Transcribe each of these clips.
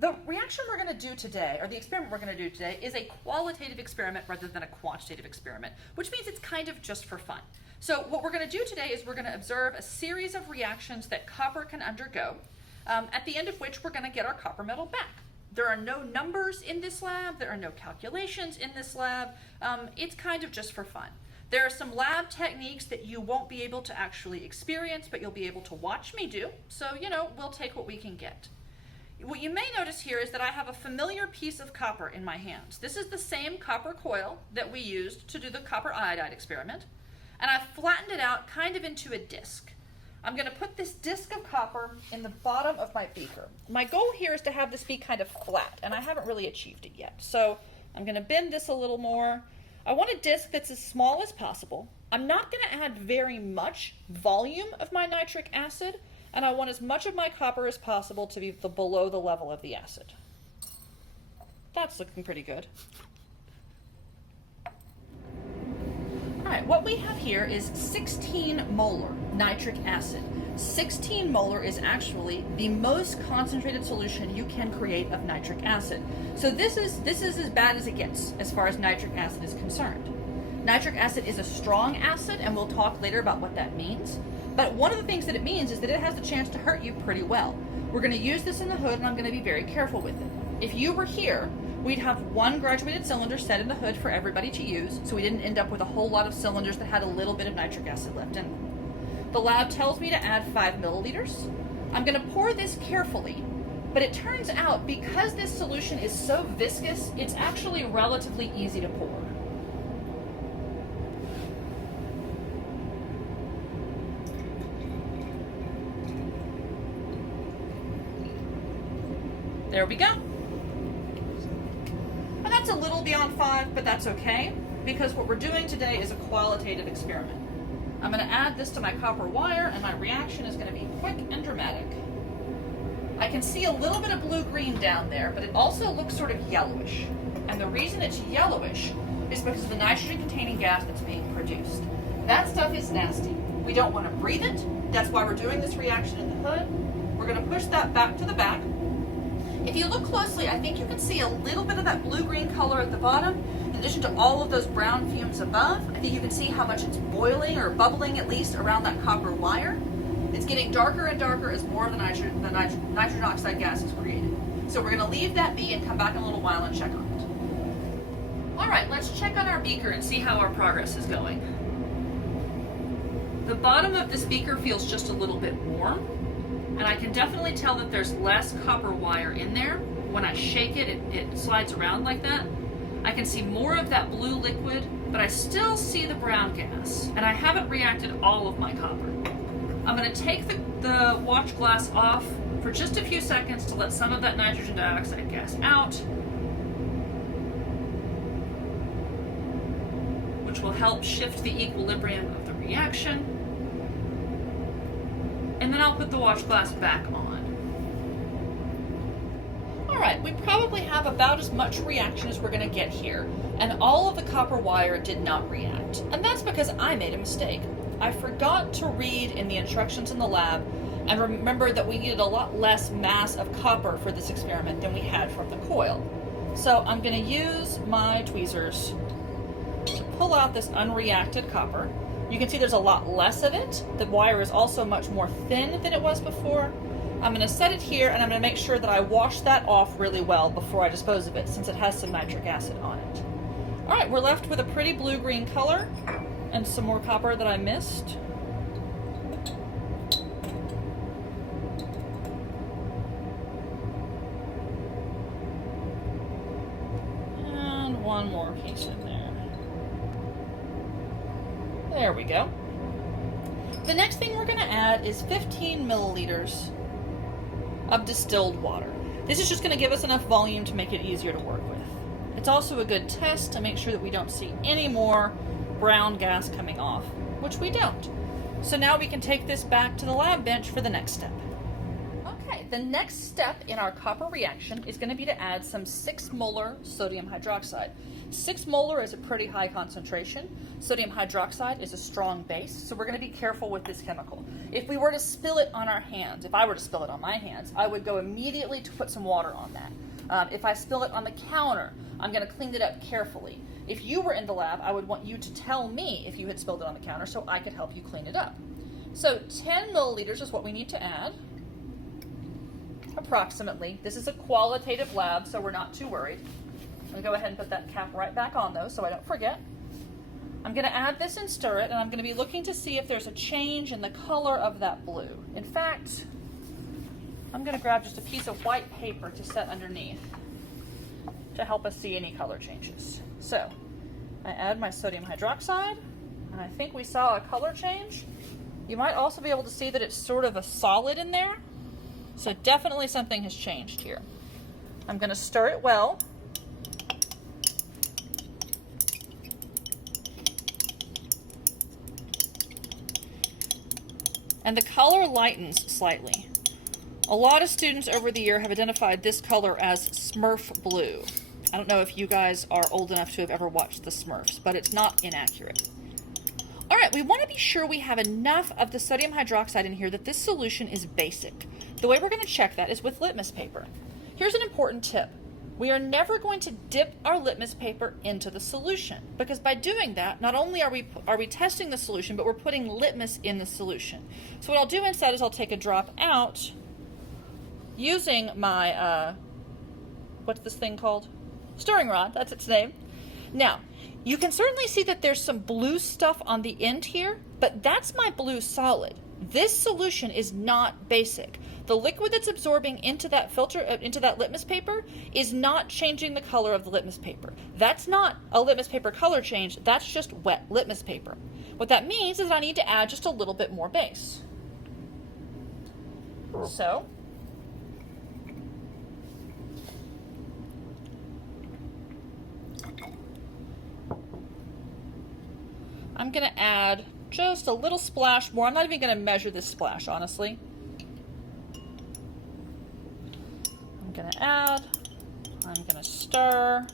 The reaction we're going to do today, or the experiment we're going to do today, is a qualitative experiment rather than a quantitative experiment, which means it's kind of just for fun. So what we're going to do today is we're going to observe a series of reactions that copper can undergo, at the end of which we're going to get our copper metal back. There are no numbers in this lab, there are no calculations in this lab, it's kind of just for fun. There are some lab techniques that you won't be able to actually experience, but you'll be able to watch me do, so we'll take what we can get. What you may notice here is that I have a familiar piece of copper in my hands. This is the same copper coil that we used to do the copper iodide experiment, and I've flattened it out kind of into a disc. I'm going to put this disc of copper in the bottom of my beaker. My goal here is to have this be kind of flat, and I haven't really achieved it yet. So I'm going to bend this a little more. I want a disc that's as small as possible. I'm not going to add very much volume of my nitric acid, and I want as much of my copper as possible to be below the level of the acid. That's looking pretty good. All right, what we have here is 16 molar nitric acid. 16 molar is actually the most concentrated solution you can create of nitric acid. So this is as bad as it gets as far as nitric acid is concerned. Nitric acid is a strong acid, and we'll talk later about what that means. But one of the things that it means is that it has the chance to hurt you pretty well. We're going to use this in the hood, and I'm going to be very careful with it. If you were here, we'd have one graduated cylinder set in the hood for everybody to use, so we didn't end up with a whole lot of cylinders that had a little bit of nitric acid left in them. The lab tells me to add 5 milliliters. I'm going to pour this carefully, but it turns out because this solution is so viscous, it's actually relatively easy to pour. There we go. And that's a little beyond 5, but that's okay, because what we're doing today is a qualitative experiment. I'm going to add this to my copper wire, and my reaction is going to be quick and dramatic. I can see a little bit of blue-green down there, but it also looks sort of yellowish. And the reason it's yellowish is because of the nitrogen-containing gas that's being produced. That stuff is nasty. We don't want to breathe it. That's why we're doing this reaction in the hood. We're going to push that back to the back. If you look closely, I think you can see a little bit of that blue-green color at the bottom, in addition to all of those brown fumes above. I think you can see how much it's boiling, or bubbling at least, around that copper wire. It's getting darker and darker as more of the nitrogen oxide gas is created. So we're going to leave that be and come back in a little while and check on it. All right, let's check on our beaker and see how our progress is going. The bottom of this beaker feels just a little bit warm. And I can definitely tell that there's less copper wire in there. When I shake it, it slides around like that. I can see more of that blue liquid, but I still see the brown gas. And I haven't reacted all of my copper. I'm going to take the watch glass off for just a few seconds to let some of that nitrogen dioxide gas out, which will help shift the equilibrium of the reaction. And then I'll put the watch glass back on. All right, we probably have about as much reaction as we're going to get here, and all of the copper wire did not react. And that's because I made a mistake. I forgot to read in the instructions in the lab and remember that we needed a lot less mass of copper for this experiment than we had from the coil. So I'm going to use my tweezers to pull out this unreacted copper. You can see there's a lot less of it. The wire is also much more thin than it was before. I'm going to set it here, and I'm going to make sure that I wash that off really well before I dispose of it, since it has some nitric acid on it. All right, we're left with a pretty blue-green color and some more copper that I missed. And one more piece in there. There we go. The next thing we're going to add is 15 milliliters of distilled water. This is just going to give us enough volume to make it easier to work with. It's also a good test to make sure that we don't see any more brown gas coming off, which we don't. So now we can take this back to the lab bench for the next step. Okay, the next step in our copper reaction is going to be to add some 6 molar sodium hydroxide. 6 molar is a pretty high concentration. Sodium hydroxide is a strong base, so we're going to be careful with this chemical. If we were to spill it on our hands, if I were to spill it on my hands, I would go immediately to put some water on that. If I spill it on the counter, I'm going to clean it up carefully. If you were in the lab, I would want you to tell me if you had spilled it on the counter so I could help you clean it up. So 10 milliliters is what we need to add, approximately. This is a qualitative lab, so we're not too worried. I'm going to go ahead and put that cap right back on, though, so I don't forget. I'm going to add this and stir it, and I'm going to be looking to see if there's a change in the color of that blue. In fact, I'm going to grab just a piece of white paper to set underneath to help us see any color changes. So, I add my sodium hydroxide, and I think we saw a color change. You might also be able to see that it's sort of a solid in there. So definitely something has changed here. I'm going to stir it well. And the color lightens slightly. A lot of students over the year have identified this color as Smurf blue. I don't know if you guys are old enough to have ever watched the Smurfs, but it's not inaccurate. All right, we want to be sure we have enough of the sodium hydroxide in here that this solution is basic. The way we're going to check that is with litmus paper. Here's an important tip. We are never going to dip our litmus paper into the solution, because by doing that, not only are we testing the solution, but we're putting litmus in the solution. So what I'll do instead is I'll take a drop out using my, what's this thing called? Stirring rod, that's its name. Now, you can certainly see that there's some blue stuff on the end here, but that's my blue solid. This solution is not basic. The liquid that's absorbing into that filter, into that litmus paper, is not changing the color of the litmus paper. That's not a litmus paper color change, that's just wet litmus paper. What that means is that I need to add just a little bit more base. So, I'm going to add just a little splash more. I'm not even going to measure this splash, honestly. I'm going to add, I'm going to stir.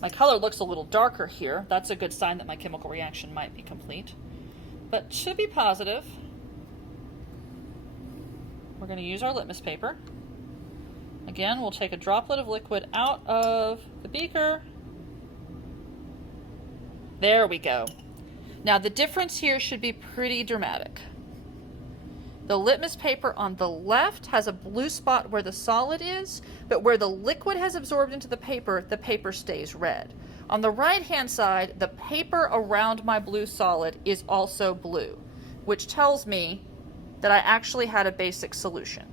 My color looks a little darker here. That's a good sign that my chemical reaction might be complete. But to be positive, we're going to use our litmus paper. Again, we'll take a droplet of liquid out of the beaker. There we go. Now the difference here should be pretty dramatic. The litmus paper on the left has a blue spot where the solid is, but where the liquid has absorbed into the paper stays red. On the right-hand side, the paper around my blue solid is also blue, which tells me that I actually had a basic solution.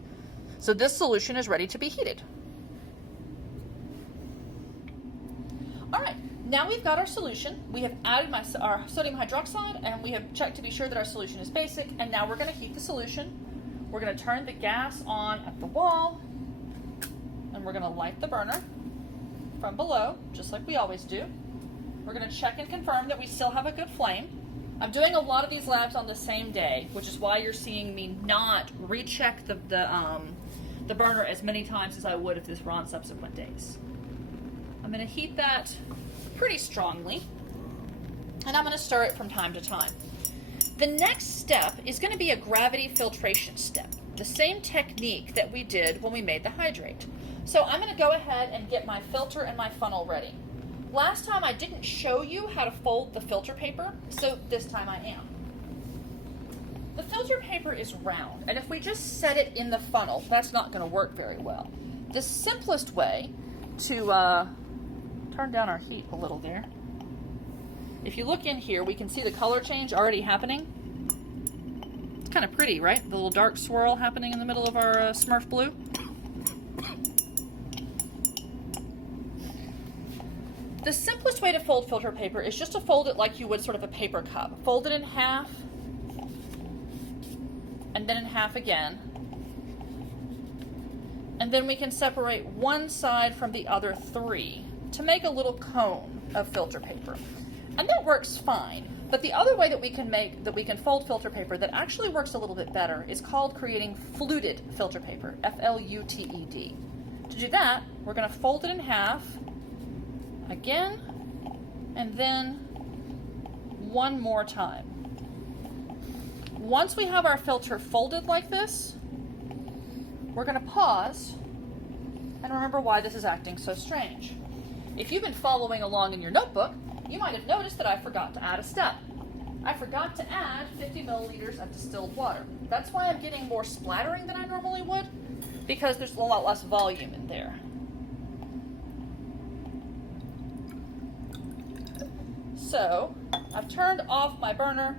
So this solution is ready to be heated. All right, now we've got our solution. We have added our sodium hydroxide, and we have checked to be sure that our solution is basic, and now we're going to heat the solution. We're going to turn the gas on at the wall, and we're going to light the burner from below, just like we always do. We're going to check and confirm that we still have a good flame. I'm doing a lot of these labs on the same day, which is why you're seeing me not recheck the burner as many times as I would if this were on subsequent days. I'm going to heat that pretty strongly, and I'm going to stir it from time to time. The next step is going to be a gravity filtration step, the same technique that we did when we made the hydrate. So I'm going to go ahead and get my filter and my funnel ready. Last time I didn't show you how to fold the filter paper, so this time I am. The filter paper is round, and if we just set it in the funnel, that's not going to work very well. The simplest way to turn down our heat a little there. If you look in here, we can see the color change already happening. It's kind of pretty, right? The little dark swirl happening in the middle of our Smurf blue. The simplest way to fold filter paper is just to fold it like you would sort of a paper cup. Fold it in half, and then in half again. And then we can separate one side from the other three. to make a little cone of filter paper. And that works fine. But the other way that we can fold filter paper that actually works a little bit better is called creating fluted filter paper, F-L-U-T-E-D. To do that, we're going to fold it in half again, and then one more time. Once we have our filter folded like this, we're going to pause and remember why this is acting so strange. If you've been following along in your notebook, you might have noticed that I forgot to add a step. I forgot to add 50 milliliters of distilled water. That's why I'm getting more splattering than I normally would, because there's a lot less volume in there. So, I've turned off my burner.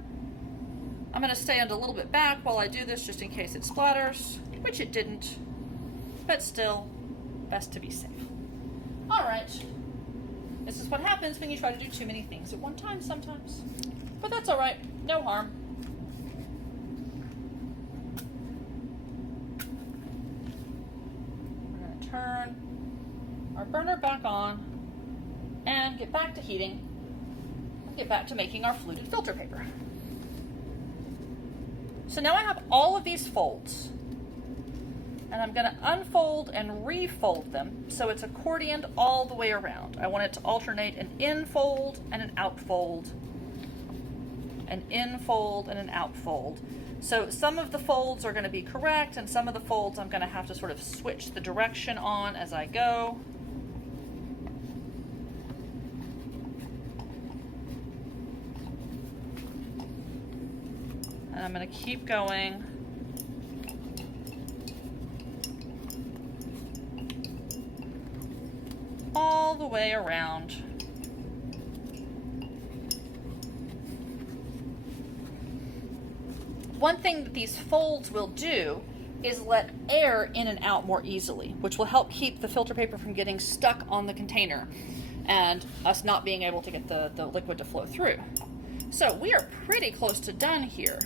I'm going to stand a little bit back while I do this just in case it splatters, which it didn't, but still, best to be safe. Alright, this is what happens when you try to do too many things at one time sometimes. But that's alright, no harm. We're going to turn our burner back on and get back to heating and get back to making our fluted filter paper. So now I have all of these folds, and I'm going to unfold and refold them so it's accordioned all the way around. I want it to alternate an in fold and an out fold, an in fold and an out fold. So some of the folds are going to be correct, and some of the folds I'm going to have to sort of switch the direction on as I go. And I'm going to keep going. All the way around. One thing that these folds will do is let air in and out more easily, which will help keep the filter paper from getting stuck on the container and us not being able to get the liquid to flow through. So we are pretty close to done here.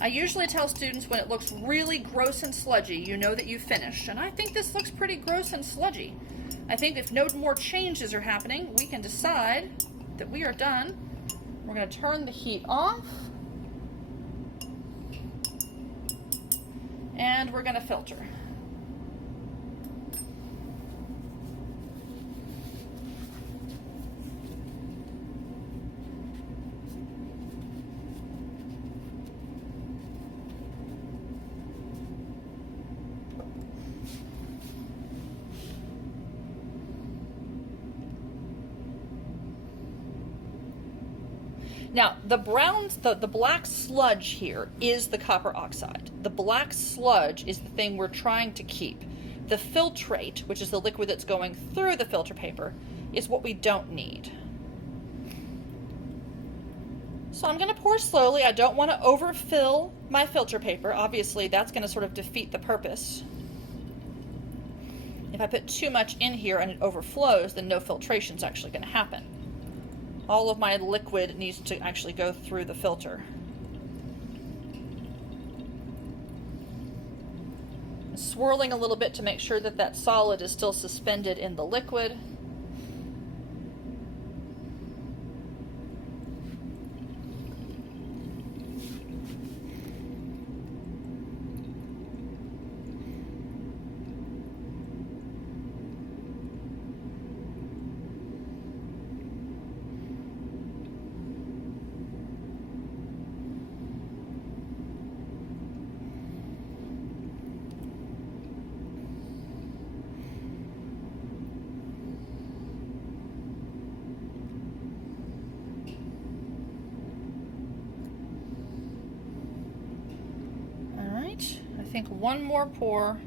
I usually tell students when it looks really gross and sludgy, you know that you've finished. And I think this looks pretty gross and sludgy. I think if no more changes are happening, we can decide that we are done. We're going to turn the heat off. And we're going to filter. Now, the black sludge here is the copper oxide. The black sludge is the thing we're trying to keep. The filtrate, which is the liquid that's going through the filter paper, is what we don't need. So I'm going to pour slowly. I don't want to overfill my filter paper. Obviously, that's going to sort of defeat the purpose. If I put too much in here and it overflows, then no filtration is actually going to happen. All of my liquid needs to actually go through the filter. Swirling a little bit to make sure that that solid is still suspended in the liquid. I think one more pour.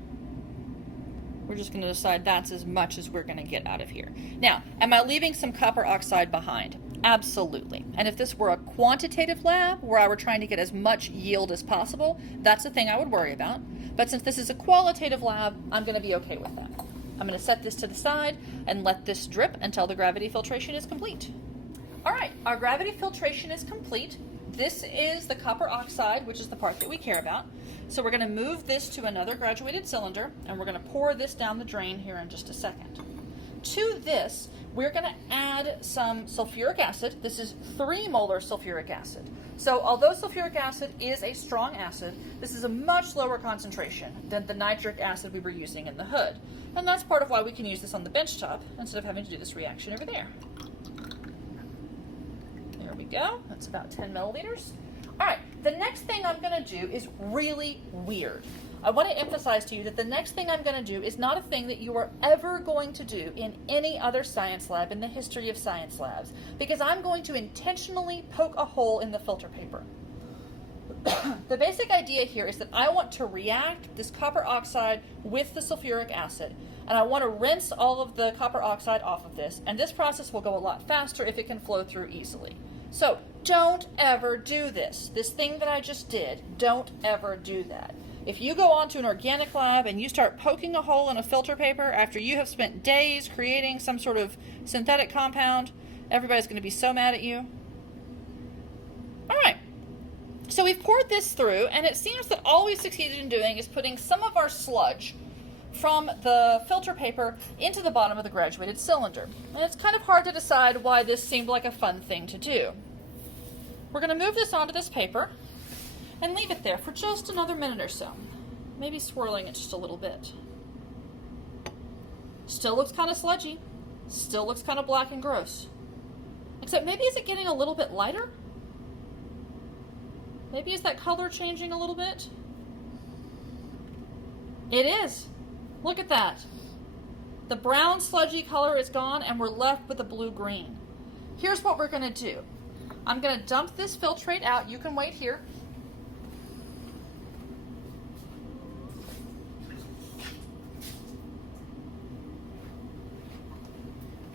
We're just going to decide that's as much as we're going to get out of here. Now, am I leaving some copper oxide behind? Absolutely. And if this were a quantitative lab where I were trying to get as much yield as possible, that's the thing I would worry about. But since this is a qualitative lab, I'm going to be okay with that. I'm going to set this to the side and let this drip until the gravity filtration is complete. All right, our gravity filtration is complete. This is the copper oxide, which is the part that we care about. So we're going to move this to another graduated cylinder, and we're going to pour this down the drain here in just a second. to this, we're going to add some sulfuric acid. This is 3 molar sulfuric acid. So although sulfuric acid is a strong acid, this is a much lower concentration than the nitric acid we were using in the hood. And that's part of why we can use this on the benchtop instead of having to do this reaction over there. There we go. That's about 10 milliliters. All right, the next thing I'm going to do is really weird. I want to emphasize to you that the next thing I'm going to do is not a thing that you are ever going to do in any other science lab in the history of science labs, because I'm going to intentionally poke a hole in the filter paper. The basic idea here is that I want to react this copper oxide with the sulfuric acid, and I want to rinse all of the copper oxide off of this, and this process will go a lot faster if it can flow through easily. So don't ever do this. This thing that I just did, don't ever do that. If you go onto an organic lab and you start poking a hole in a filter paper after you have spent days creating some sort of synthetic compound, everybody's going to be so mad at you. All right, so we've poured this through, and it seems that all we've succeeded in doing is putting some of our sludge from the filter paper into the bottom of the graduated cylinder. And it's kind of hard to decide why this seemed like a fun thing to do. We're going to move this onto this paper and leave it there for just another minute or so. Maybe swirling it just a little bit. Still looks kind of sludgy. Still looks kind of black and gross. Except maybe is it getting a little bit lighter? Maybe is that color changing a little bit? It is. Look at that. The brown sludgy color is gone and we're left with a blue-green. Here's what we're going to do. I'm going to dump this filtrate out. You can wait here.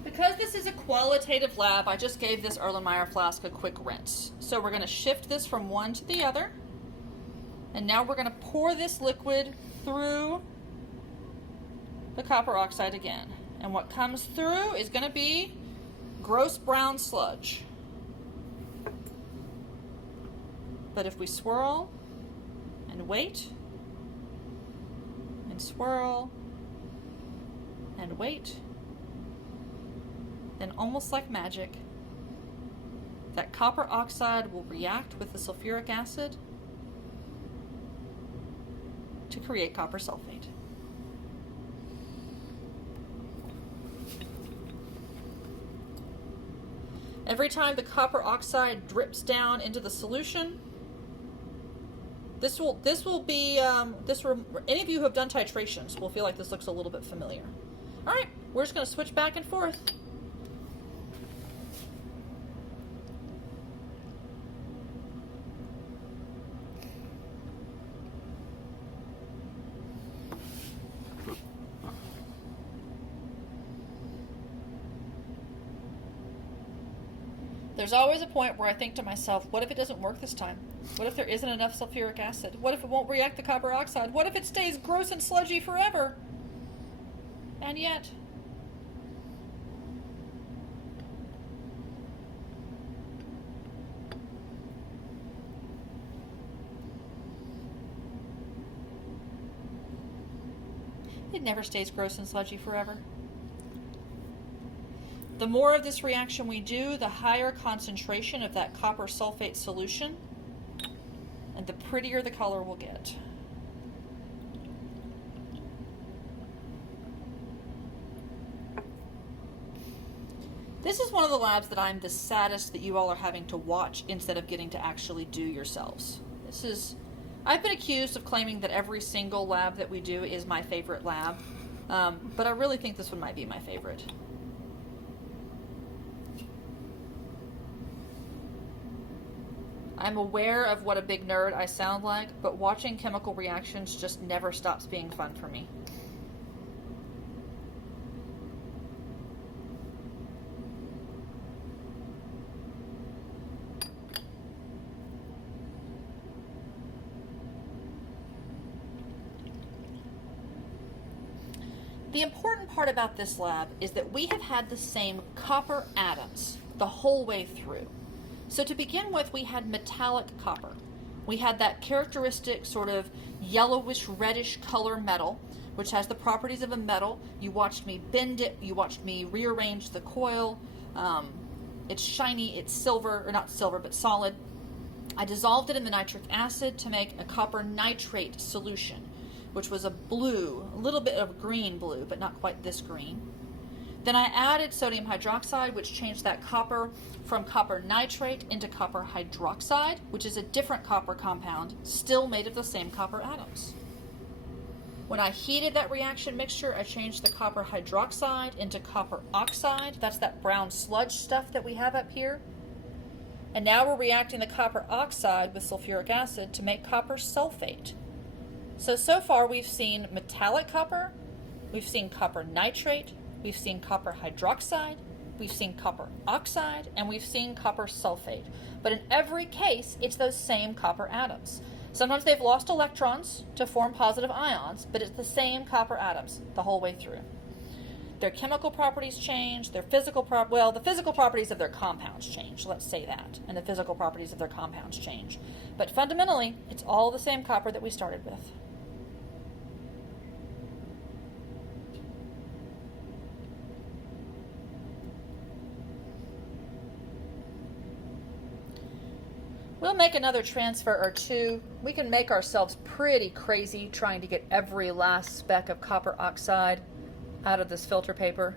Because this is a qualitative lab, I just gave this Erlenmeyer flask a quick rinse. So we're going to shift this from one to the other. And now we're going to pour this liquid through the copper oxide again. And what comes through is going to be gross brown sludge. But if we swirl and wait and swirl and wait, then almost like magic, that copper oxide will react with the sulfuric acid to create copper sulfate. Every time the copper oxide drips down into the solution, this will be any of you who have done titrations will feel like this looks a little bit familiar. All right, we're just going to switch back and forth. There's always a point where I think to myself, what if it doesn't work this time? What if there isn't enough sulfuric acid? What if it won't react the copper oxide? What if it stays gross and sludgy forever? And yet, it never stays gross and sludgy forever. The more of this reaction we do, the higher concentration of that copper sulfate solution, and the prettier the color will get. This is one of the labs that I'm the saddest that you all are having to watch instead of getting to actually do yourselves. I've been accused of claiming that every single lab that we do is my favorite lab, but I really think this one might be my favorite. I'm aware of what a big nerd I sound like, but watching chemical reactions just never stops being fun for me. The important part about this lab is that we have had the same copper atoms the whole way through. So to begin with, we had metallic copper. We had that characteristic sort of yellowish reddish color metal, which has the properties of a metal. You watched me bend it, you watched me rearrange the coil. It's shiny, it's silver, or not silver, but solid. I dissolved it in the nitric acid to make a copper nitrate solution, which was a blue, a little bit of green blue, but not quite this green. Then I added sodium hydroxide, which changed that copper from copper nitrate into copper hydroxide, which is a different copper compound, still made of the same copper atoms. When I heated that reaction mixture, I changed the copper hydroxide into copper oxide. That's that brown sludge stuff that we have up here. And now we're reacting the copper oxide with sulfuric acid to make copper sulfate. So far we've seen metallic copper, we've seen copper nitrate, we've seen copper hydroxide, we've seen copper oxide, and we've seen copper sulfate. But in every case, it's those same copper atoms. Sometimes they've lost electrons to form positive ions, but it's the same copper atoms the whole way through. Their chemical properties change, their physical the physical properties of their compounds change, let's say that, and the physical properties of their compounds change. But fundamentally, it's all the same copper that we started with. We'll make another transfer or two. We can make ourselves pretty crazy trying to get every last speck of copper oxide out of this filter paper.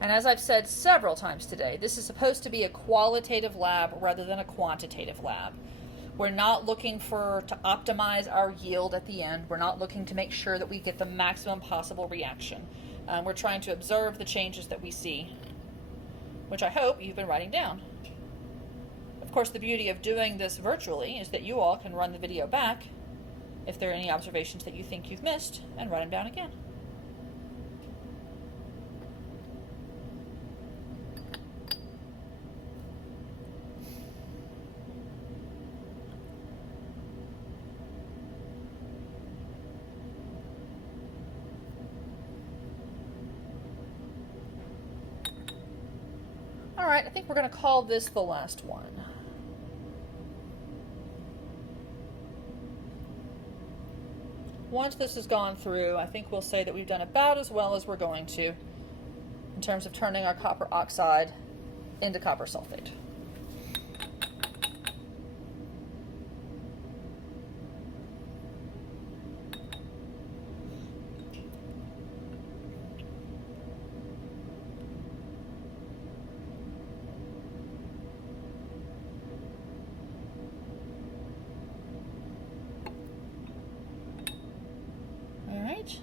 And as I've said several times today, this is supposed to be a qualitative lab rather than a quantitative lab. We're not looking to optimize our yield at the end. We're not looking to make sure that we get the maximum possible reaction. We're trying to observe the changes that we see, which I hope you've been writing down. Of course, the beauty of doing this virtually is that you all can run the video back if there are any observations that you think you've missed and write them down again. All right, I think we're going to call this the last one. Once this has gone through, I think we'll say that we've done about as well as we're going to in terms of turning our copper oxide into copper sulfate.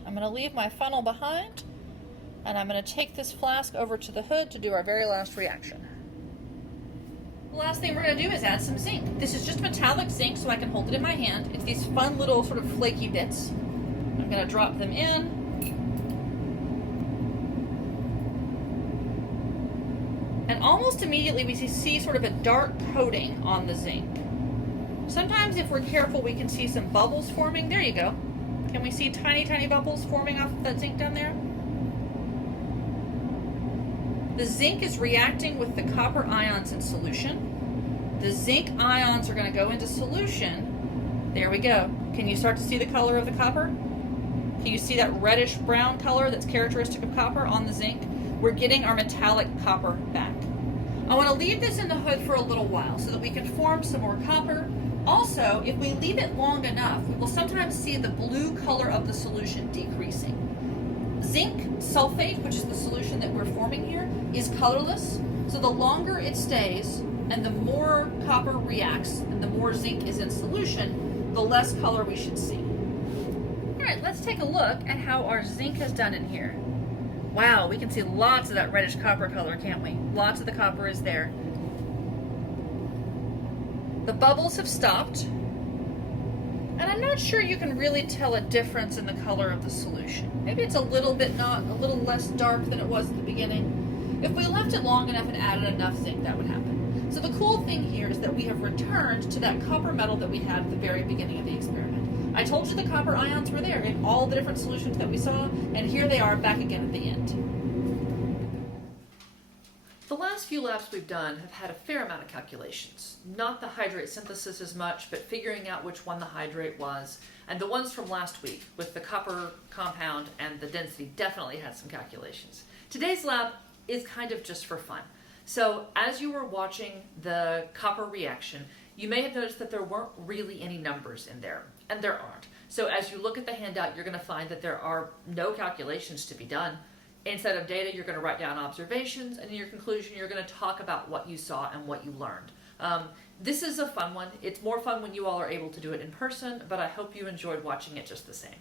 I'm going to leave my funnel behind, and I'm going to take this flask over to the hood to do our very last reaction. The last thing we're going to do is add some zinc. This is just metallic zinc, so I can hold it in my hand. It's these fun little sort of flaky bits. I'm going to drop them in. And almost immediately we see sort of a dark coating on the zinc. Sometimes if we're careful, we can see some bubbles forming. There you go. Can we see tiny, tiny bubbles forming off of that zinc down there? The zinc is reacting with the copper ions in solution. The zinc ions are going to go into solution. There we go. Can you start to see the color of the copper? Can you see that reddish brown color that's characteristic of copper on the zinc? We're getting our metallic copper back. I want to leave this in the hood for a little while so that we can form some more copper. Also, if we leave it long enough, we will sometimes see the blue color of the solution decreasing. Zinc sulfate, which is the solution that we're forming here, is colorless. So the longer it stays and the more copper reacts and the more zinc is in solution, the less color we should see. All right, let's take a look at how our zinc has done in here. Wow, we can see lots of that reddish copper color, can't we? Lots of the copper is there. The bubbles have stopped, and I'm not sure you can really tell a difference in the color of the solution. Maybe it's a little less dark than it was at the beginning. If we left it long enough and added enough zinc, that would happen. So the cool thing here is that we have returned to that copper metal that we had at the very beginning of the experiment. I told you the copper ions were there in all the different solutions that we saw, and here they are back again at the end. The last last few labs we've done have had a fair amount of calculations. Not the hydrate synthesis as much, but figuring out which one the hydrate was. And the ones from last week with the copper compound and the density definitely had some calculations. Today's lab is kind of just for fun. So as you were watching the copper reaction, you may have noticed that there weren't really any numbers in there, and there aren't. So as you look at the handout, you're going to find that there are no calculations to be done. Instead of data, you're going to write down observations, and in your conclusion, you're going to talk about what you saw and what you learned. This is a fun one. It's more fun when you all are able to do it in person, but I hope you enjoyed watching it just the same.